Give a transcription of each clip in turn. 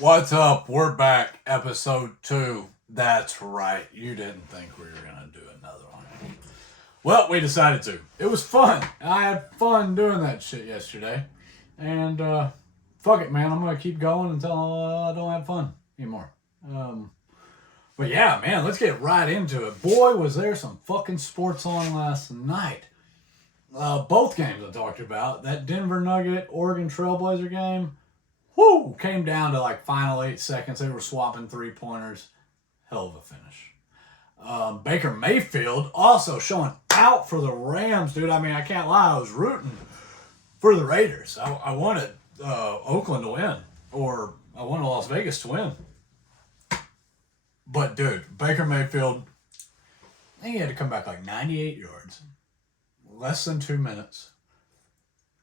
What's up? We're back. Episode 2. That's right. You didn't think we were going to do another one. Well, we decided to. It was fun. I had fun doing that shit yesterday. And, fuck it, man. I'm going to keep going until I don't have fun anymore. But yeah, man, let's get right into it. Boy, was there some fucking sports on last night. Both games I talked about. That Denver Nugget, Oregon Trailblazer game. Woo! Came down to like final 8 seconds. They were swapping 3-pointers. Hell of a finish. Baker Mayfield also showing out for the Rams, dude. I mean, I can't lie. I was rooting for the Raiders. I wanted Oakland to win, or I wanted Las Vegas to win. But, dude, Baker Mayfield, I think he had to come back like 98 yards, less than 2 minutes,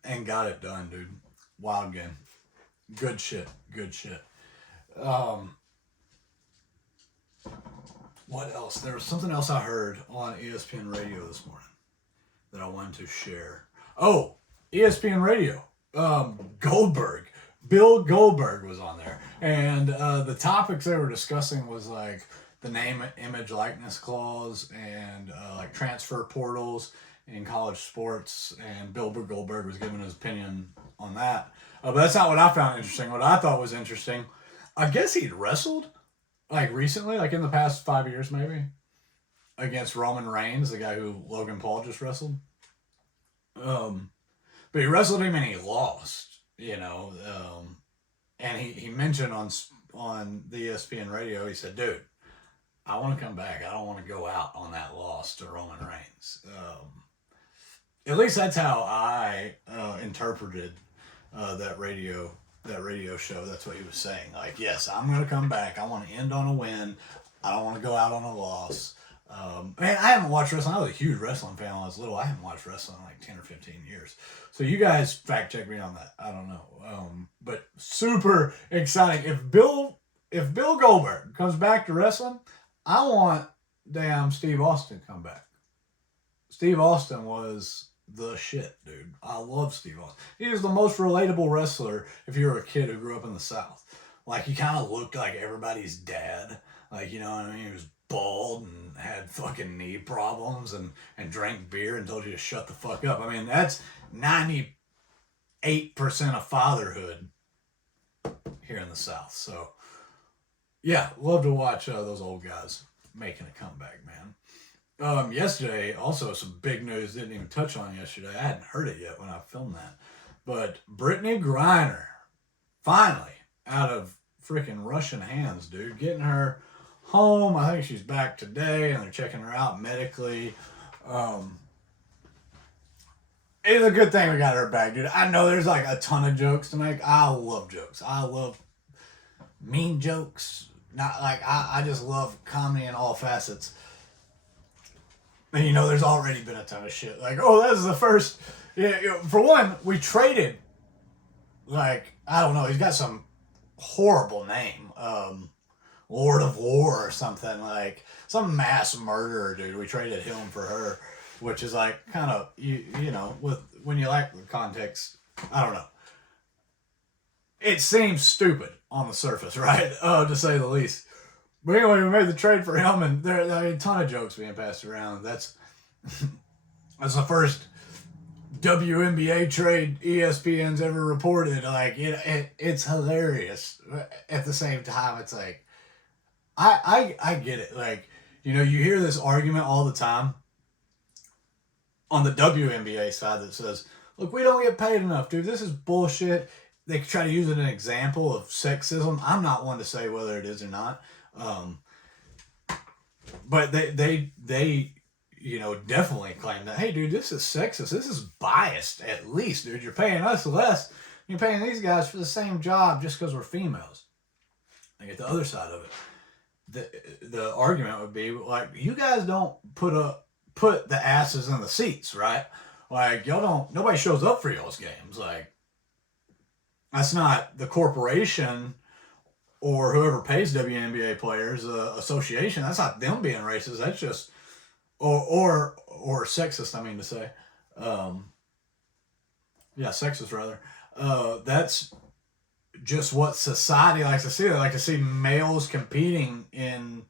and got it done, dude. Wild game. Good shit. What else? There was something else I heard on ESPN Radio this morning that I wanted to share. Oh, ESPN Radio. Goldberg. Bill Goldberg was on there. And the topics they were discussing was like the name, image, likeness clause and like transfer portals in college sports. And Bill Goldberg was giving his opinion on that. But that's not what I found interesting. What I thought was interesting, I guess he'd wrestled, like recently, like in the past 5 years maybe, against Roman Reigns, the guy who Logan Paul just wrestled. But he wrestled him and he lost, you know. And he mentioned on the ESPN radio, he said, dude, I want to come back. I don't want to go out on that loss to Roman Reigns. At least that's how I interpreted that radio show. That's what he was saying. Like, yes, I'm gonna come back. I want to end on a win. I don't want to go out on a loss. Man, I haven't watched wrestling. I was a huge wrestling fan when I was little. I haven't watched wrestling in like 10 or 15 years. So you guys fact check me on that. I don't know. But super exciting. If Bill Goldberg comes back to wrestling, I want damn Steve Austin to come back. Steve Austin was the shit, dude. I love Steve Austin. He was the most relatable wrestler if you were a kid who grew up in the South. Like, he kind of looked like everybody's dad. Like, you know what I mean? He was bald and had fucking knee problems and drank beer and told you to shut the fuck up. I mean, that's 98% of fatherhood here in the South. So, yeah, love to watch those old guys making a comeback, man. Yesterday, also some big news, didn't even touch on yesterday. I hadn't heard it yet when I filmed that. But Brittany Griner, finally, out of freaking Russian hands, dude. Getting her home. I think she's back today, and they're checking her out medically. It's a good thing we got her back, dude. I know there's like a ton of jokes to make. I love jokes. I love mean jokes. Not like I just love comedy in all facets. And, you know, there's already been a ton of shit. Like, oh, that's the first... Yeah, you know, for one, we traded, like, I don't know, he's got some horrible name. Lord of War or something. Like, some mass murderer, dude. We traded him for her, which is, like, kind of, you know, when you like the context, I don't know. It seems stupid on the surface, right? To say the least. But anyway, we made the trade for him, and there are a ton of jokes being passed around. That's the first WNBA trade ESPN's ever reported. Like, it's hilarious. At the same time, it's like, I get it. Like, you know, you hear this argument all the time on the WNBA side that says, look, we don't get paid enough, dude. This is bullshit. They try to use it as an example of sexism. I'm not one to say whether it is or not. But they you know, definitely claim that, hey, dude, this is sexist. This is biased, at least, dude. You're paying us less. You're paying these guys for the same job just because we're females. I get the other side of it. The argument would be, like, you guys don't put the asses in the seats, right? Like, y'all don't, nobody shows up for y'all's games. Like, that's not the corporation or whoever pays WNBA players, association. That's not them being racist. That's just, or sexist, I mean to say. Yeah, sexist rather. That's just what society likes to see. They like to see males competing in,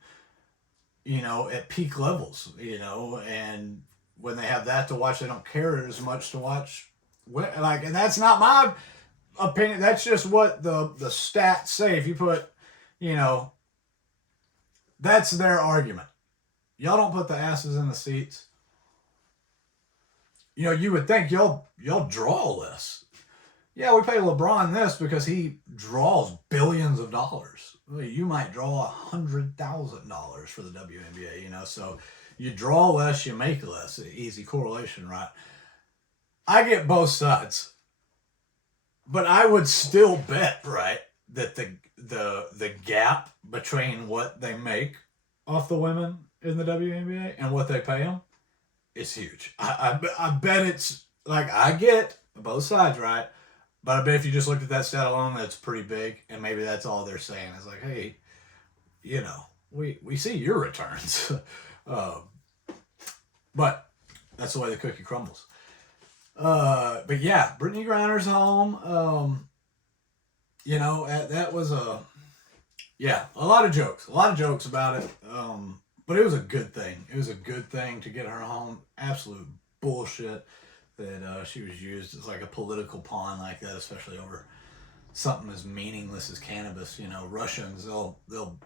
at peak levels, and when they have that to watch, they don't care as much to watch. And that's not my opinion. That's just what the stats say. If you put, that's their argument. Y'all don't put the asses in the seats. You would think y'all draw less. Yeah, we pay LeBron this because he draws billions of dollars. You might draw $100,000 for the WNBA, so you draw less, you make less. Easy correlation, right? I get both sides. But I would still bet, right, that the gap between what they make off the women in the WNBA and what they pay them is huge. I bet it's, like, I get both sides, right? But I bet if you just looked at that stat alone, that's pretty big. And maybe that's all they're saying. It's like, hey, we see your returns. But that's the way the cookie crumbles. But yeah, Brittany Griner's home. That was a lot of jokes about it. But it was a good thing. It was a good thing to get her home. Absolute bullshit that she was used as like a political pawn like that, especially over something as meaningless as cannabis. Russians, they'll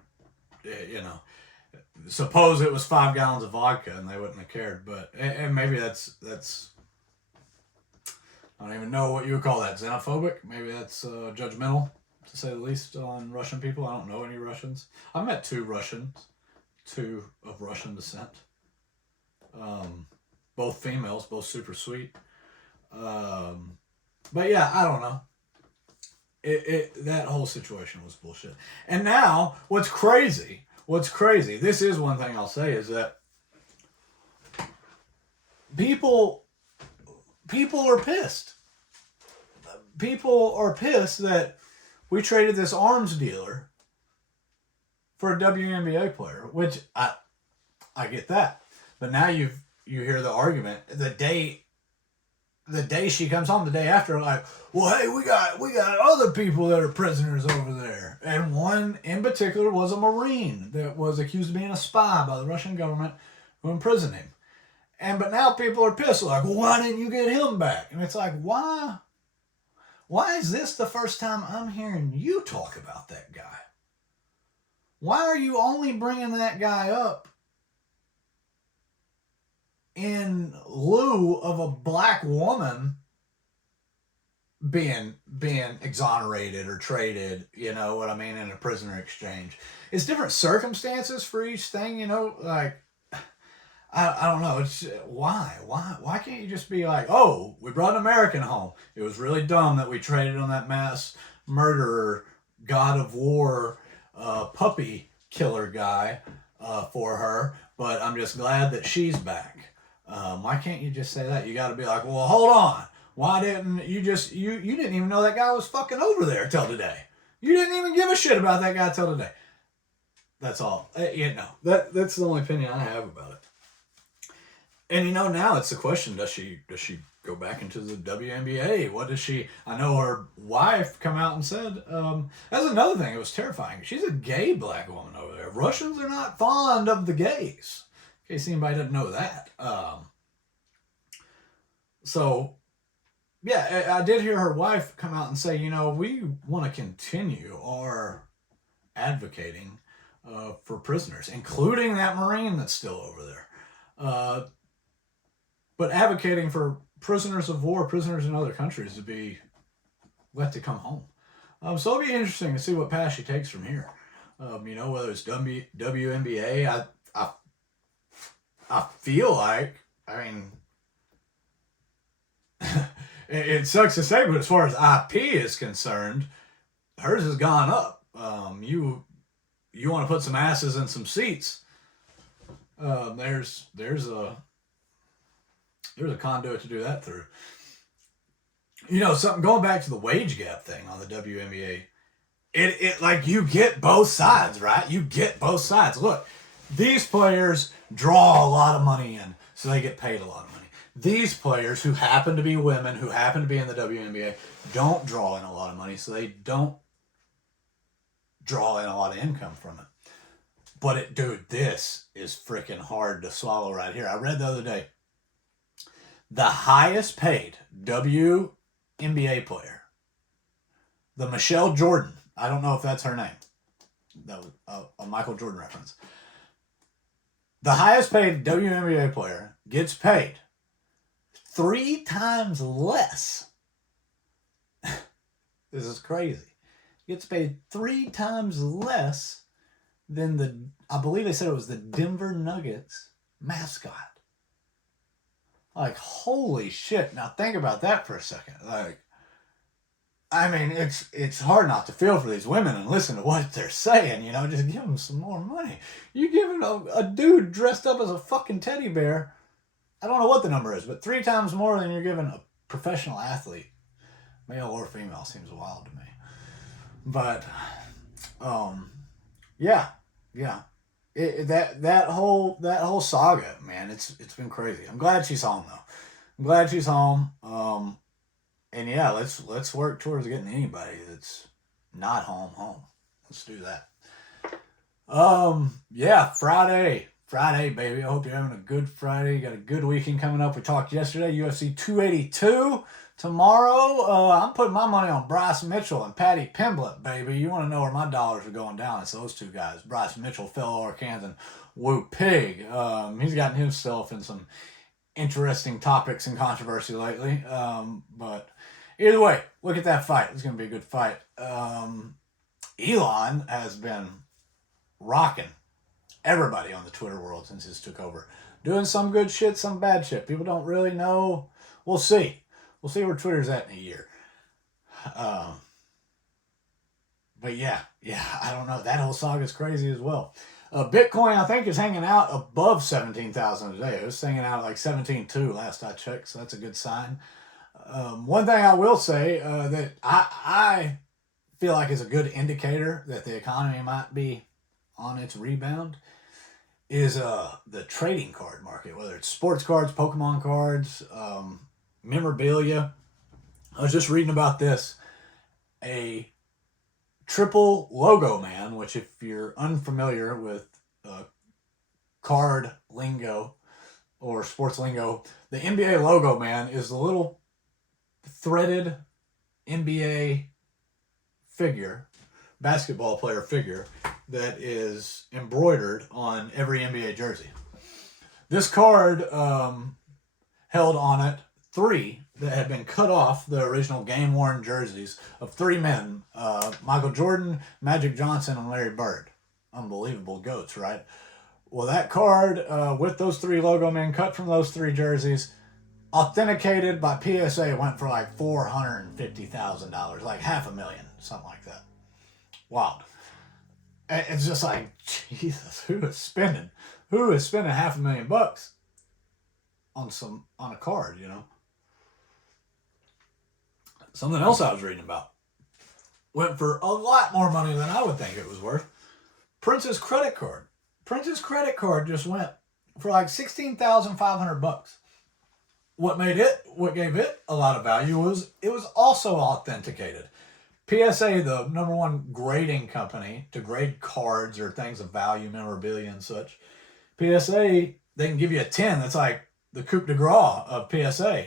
suppose it was 5 gallons of vodka and they wouldn't have cared. But and maybe that's I don't even know what you would call that. Xenophobic? Maybe that's judgmental, to say the least, on Russian people. I don't know any Russians. I've met 2 Russians, 2 of Russian descent. Both females, both super sweet. But yeah, I don't know. That whole situation was bullshit. And now, what's crazy, this is one thing I'll say, is that people are pissed. People are pissed that we traded this arms dealer for a WNBA player, which I get that. But now you hear the argument the day she comes home, the day after, like, well, hey, we got other people that are prisoners over there, and one in particular was a Marine that was accused of being a spy by the Russian government who imprisoned him. But now people are pissed, like, well, why didn't you get him back? And it's like, why is this the first time I'm hearing you talk about that guy? Why are you only bringing that guy up in lieu of a black woman being exonerated or traded, in a prisoner exchange? It's different circumstances for each thing, like, I don't know. It's why can't you just be like, oh, we brought an American home. It was really dumb that we traded on that mass murderer, God of War, puppy killer guy for her, but I'm just glad that she's back. Why can't you just say that? You got to be like, well, hold on. Why didn't you just you didn't even know that guy was fucking over there till today. You didn't even give a shit about that guy till today. That's all. That's the only opinion I have about it. And now it's the question, does she go back into the WNBA? What does she... I know her wife come out and said, that's another thing, it was terrifying. She's a gay black woman over there. Russians are not fond of the gays, in case anybody doesn't know that. So, yeah, I did hear her wife come out and say, we want to continue our advocating for prisoners, including that Marine that's still over there. But advocating for prisoners of war, prisoners in other countries to be let to come home. So it'll be interesting to see what path she takes from here. Whether it's WNBA, I feel like, it sucks to say, but as far as IP is concerned, hers has gone up. You want to put some asses in some seats. There's a conduit to do that through. Something going back to the wage gap thing on the WNBA. It like, you get both sides, right? You get both sides. Look, these players draw a lot of money in, so they get paid a lot of money. These players who happen to be women, who happen to be in the WNBA, don't draw in a lot of money, so they don't draw in a lot of income from it. But dude, this is freaking hard to swallow right here. I read the other day, the highest paid WNBA player, the Michelle Jordan. I don't know if that's her name. That was a Michael Jordan reference. The highest paid WNBA player gets paid 3 times less. This is crazy. Gets paid 3 times less than I believe they said it was the Denver Nuggets mascot. Like, holy shit. Now think about that for a second. Like, I mean, it's hard not to feel for these women and listen to what they're saying, you know, just give them some more money. You giving a dude dressed up as a fucking teddy bear, I don't know what the number is, but 3 times more than you're giving a professional athlete, male or female, seems wild to me. But, yeah. That whole saga, man, it's been crazy. I'm glad she's home though. I'm glad she's home. And yeah, let's work towards getting anybody that's not home. Let's do that. Yeah, Friday, baby. I hope you're having a good Friday. You got a good weekend coming up. We talked yesterday, UFC 282. Tomorrow, I'm putting my money on Bryce Mitchell and Patty Pimblett, baby. You want to know where my dollars are going down? It's those two guys. Bryce Mitchell, fellow Arkansan Woo Pig. He's gotten himself in some interesting topics and controversy lately. But either way, look at that fight. It's going to be a good fight. Elon has been rocking everybody on the Twitter world since he took over. Doing some good shit, some bad shit. People don't really know. We'll see. We'll see where Twitter's at in a year. But yeah, I don't know. That whole saga is crazy as well. Bitcoin, I think, is hanging out above 17,000 today. It was hanging out like 17.2 last I checked, so that's a good sign. One thing I will say that I feel like is a good indicator that the economy might be on its rebound is the trading card market, whether it's sports cards, Pokemon cards, memorabilia. I was just reading about this. A triple logo man, which if you're unfamiliar with card lingo or sports lingo, the NBA logo man is the little threaded NBA figure, basketball player figure, that is embroidered on every NBA jersey. This card held on it 3 that had been cut off the original game-worn jerseys of 3 men, Michael Jordan, Magic Johnson, and Larry Bird. Unbelievable goats, right? Well, that card with those 3 logo men cut from those 3 jerseys, authenticated by PSA, went for like $450,000, like $500,000, something like that. Wild. It's just like, Jesus, who is spending $500,000 on a card, you know? Something else I was reading about went for a lot more money than I would think it was worth. Prince's credit card. Prince's credit card just went for like $16,500. What gave it a lot of value was it was also authenticated. PSA, the number one grading company to grade cards or things of value, memorabilia and such. PSA, they can give you a 10. That's like the coup de grace of PSA.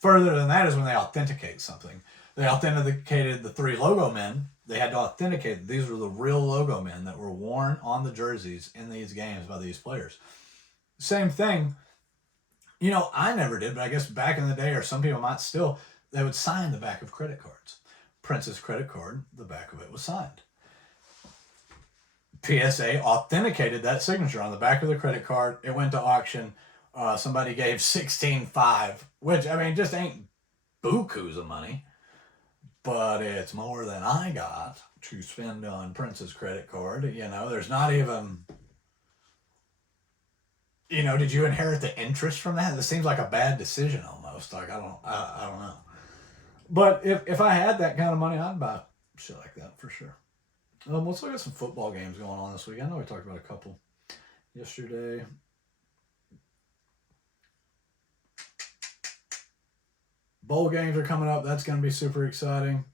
Further than that is when they authenticate something. They authenticated the 3 logo men. They had to authenticate these were the real logo men that were worn on the jerseys in these games by these players. Same thing. You know, I never did, but I guess back in the day, or some people might still, they would sign the back of credit cards. Prince's credit card, the back of it was signed. PSA authenticated that signature on the back of the credit card. It went to auction. Somebody gave $16,500, which, I mean, just ain't bukus of money, but it's more than I got to spend on Prince's credit card. You know, there's not even, you know, did you inherit the interest from that? This seems like a bad decision almost. Like, I don't know. But if I had that kind of money, I'd buy shit like that for sure. Let's look at some football games going on this week. I know we talked about a couple yesterday. Bowl games are coming up. That's going to be super exciting.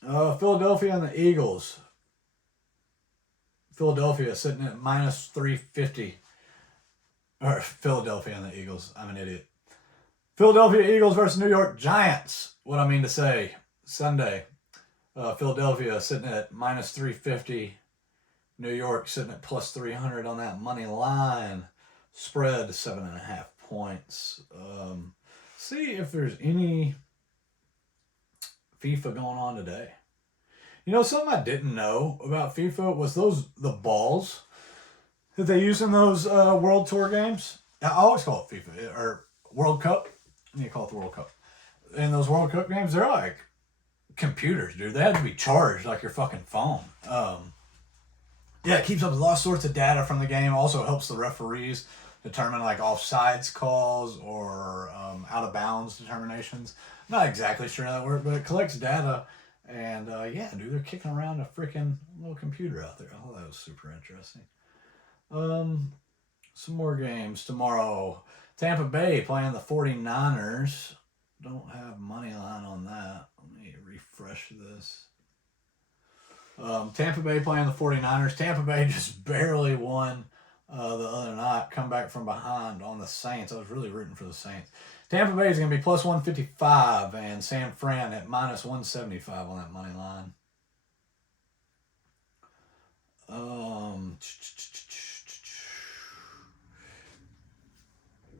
Philadelphia and the Eagles. Philadelphia sitting at minus 350. Or Philadelphia and the Eagles. I'm an idiot. Philadelphia Eagles versus New York Giants. What I mean to say, Sunday. Philadelphia sitting at minus 350. New York sitting at plus 300 on that money line. Spread 7.5 points. See if there's any FIFA going on today. You know, something I didn't know about FIFA was the balls that they use in those World Tour games. I always call it FIFA or World Cup. You call it the World Cup. In those World Cup games, they're like computers, dude. They had to be charged like your fucking phone. Yeah, it keeps up with all sorts of data from the game. Also helps the referees determine like offsides calls or out of bounds determinations. Not exactly sure how that works, but it collects data. And yeah, dude, they're kicking around a freaking little computer out there. Oh, that was super interesting. Some more games tomorrow. Tampa Bay playing the 49ers. Don't have money line on that. Let me refresh this. Tampa Bay playing the 49ers. Tampa Bay just barely won the other night. Come back from behind on the Saints. I was really rooting for the Saints. Tampa Bay is going to be plus 155 and San Fran at minus 175 on that money line.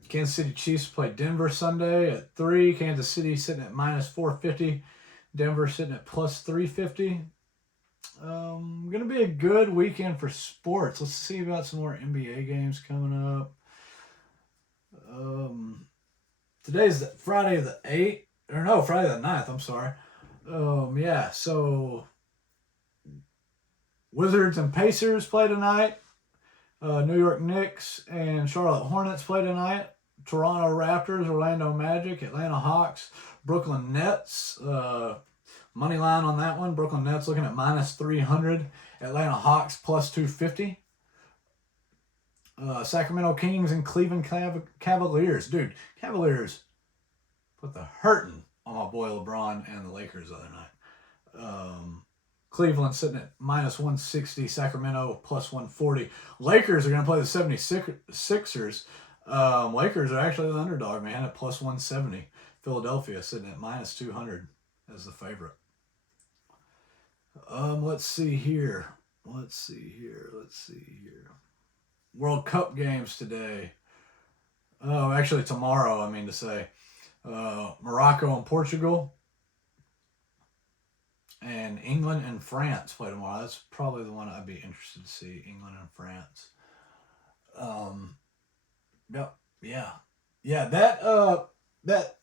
Kansas City Chiefs play Denver Sunday at 3. Kansas City sitting at minus 450. Denver sitting at plus 350. Going to be a good weekend for sports. Let's see about some more NBA games coming up. Today's Friday the 8th. Or no, Friday the 9th. I'm sorry. Yeah, so Wizards and Pacers play tonight. New York Knicks and Charlotte Hornets play tonight. Toronto Raptors, Orlando Magic, Atlanta Hawks, Brooklyn Nets. Money line on that one. Brooklyn Nets looking at minus 300. Atlanta Hawks plus 250. Sacramento Kings and Cleveland Cavaliers. Dude, Cavaliers put the hurting on my boy LeBron and the Lakers the other night. Cleveland sitting at minus 160. Sacramento plus 140. Lakers are going to play the 76ers. Lakers are actually the underdog, man, at plus 170. Philadelphia sitting at minus 200 as the favorite. Let's see here. World Cup games today. Oh, actually tomorrow, I mean to say. Morocco and Portugal. And England and France play tomorrow. That's probably the one I'd be interested to see. England and France. Yeah. That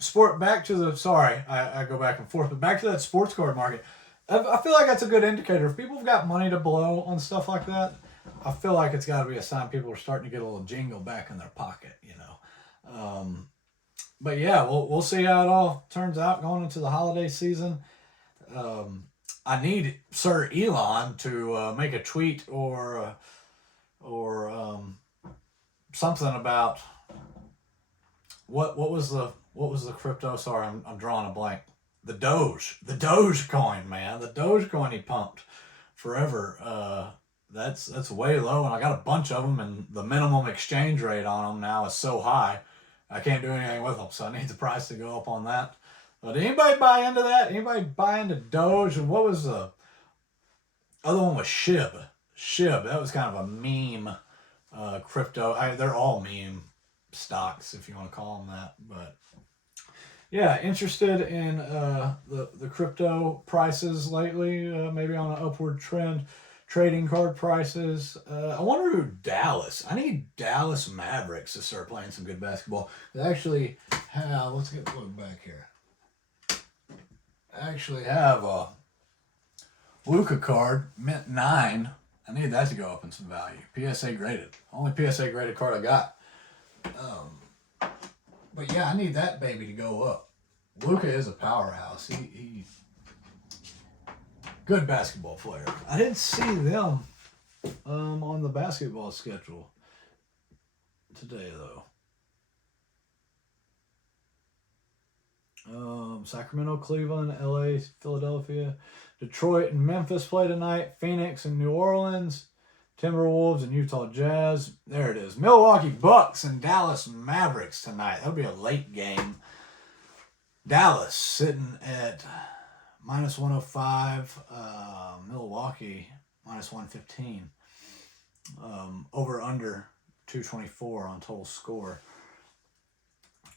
sport. Back to the. Sorry, I go back and forth, but back to that sports card market. I feel like that's a good indicator. If people have got money to blow on stuff like that, I feel like it's got to be a sign people are starting to get a little jingle back in their pocket. You know. But yeah, we'll see how it all turns out going into the holiday season. I need Sir Elon to make a tweet or something about what was the crypto? Sorry, I'm drawing a blank. The Dogecoin, man. The Dogecoin he pumped forever. That's way low, and I got a bunch of them, and the minimum exchange rate on them now is so high, I can't do anything with them. So I need the price to go up on that. But anybody buy into that? Anybody buy into Doge? And what was the other one? Was SHIB. That was kind of a meme crypto. They're all meme stocks, if you want to call them that. But yeah, interested in the crypto prices lately. Maybe on an upward trend. Trading card prices. I wonder who Dallas. I need Dallas Mavericks to start playing some good basketball. They actually have. Let's look back here. I actually have a Luka card, mint 9. I need that to go up in some value. PSA graded. Only PSA graded card I got. But yeah, I need that baby to go up. Luka is a powerhouse. He good basketball player. I didn't see them on the basketball schedule today, though. Sacramento, Cleveland, LA, Philadelphia, Detroit and Memphis play tonight. Phoenix and New Orleans, Timberwolves and Utah Jazz. There it is. Milwaukee Bucks and Dallas Mavericks tonight. That'll be a late game. Dallas sitting at minus 105. Milwaukee minus 115. Over under 224 on total score.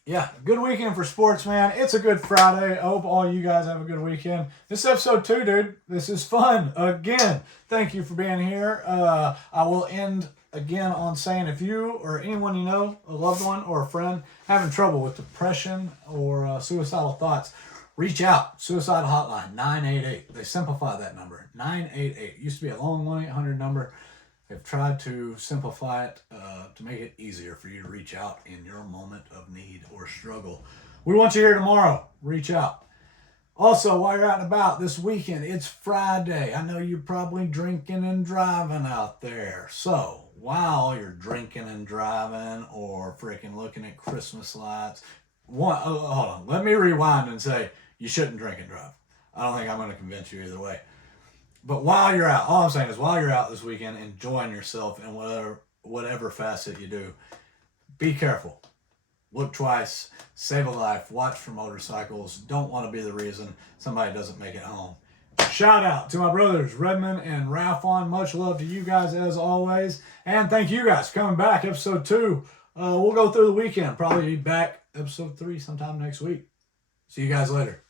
Yeah, good weekend for sports, man. It's a good Friday. I hope all you guys have a good weekend. This is episode 2, dude. This is fun. Again, thank you for being here. I will end again on saying if you or anyone you know, a loved one or a friend, having trouble with depression or suicidal thoughts, reach out. Suicide hotline, 988. They simplified that number, 988. It used to be a long 1-800 number. They've tried to simplify it to make it easier for you to reach out in your moment of need or struggle. We want you here tomorrow. Reach out. Also, while you're out and about this weekend, it's Friday. I know you're probably drinking and driving out there. So, while you're drinking and driving or freaking looking at Christmas lights, hold on. Let me rewind and say you shouldn't drink and drive. I don't think I'm going to convince you either way. But while you're out, all I'm saying is while you're out this weekend, enjoying yourself in whatever facet you do, be careful. Look twice, save a life, watch for motorcycles. Don't want to be the reason somebody doesn't make it home. Shout out to my brothers, Redmond and Ralphon. Much love to you guys as always. And thank you guys for coming back, episode 2. We'll go through the weekend. Probably be back episode 3 sometime next week. See you guys later.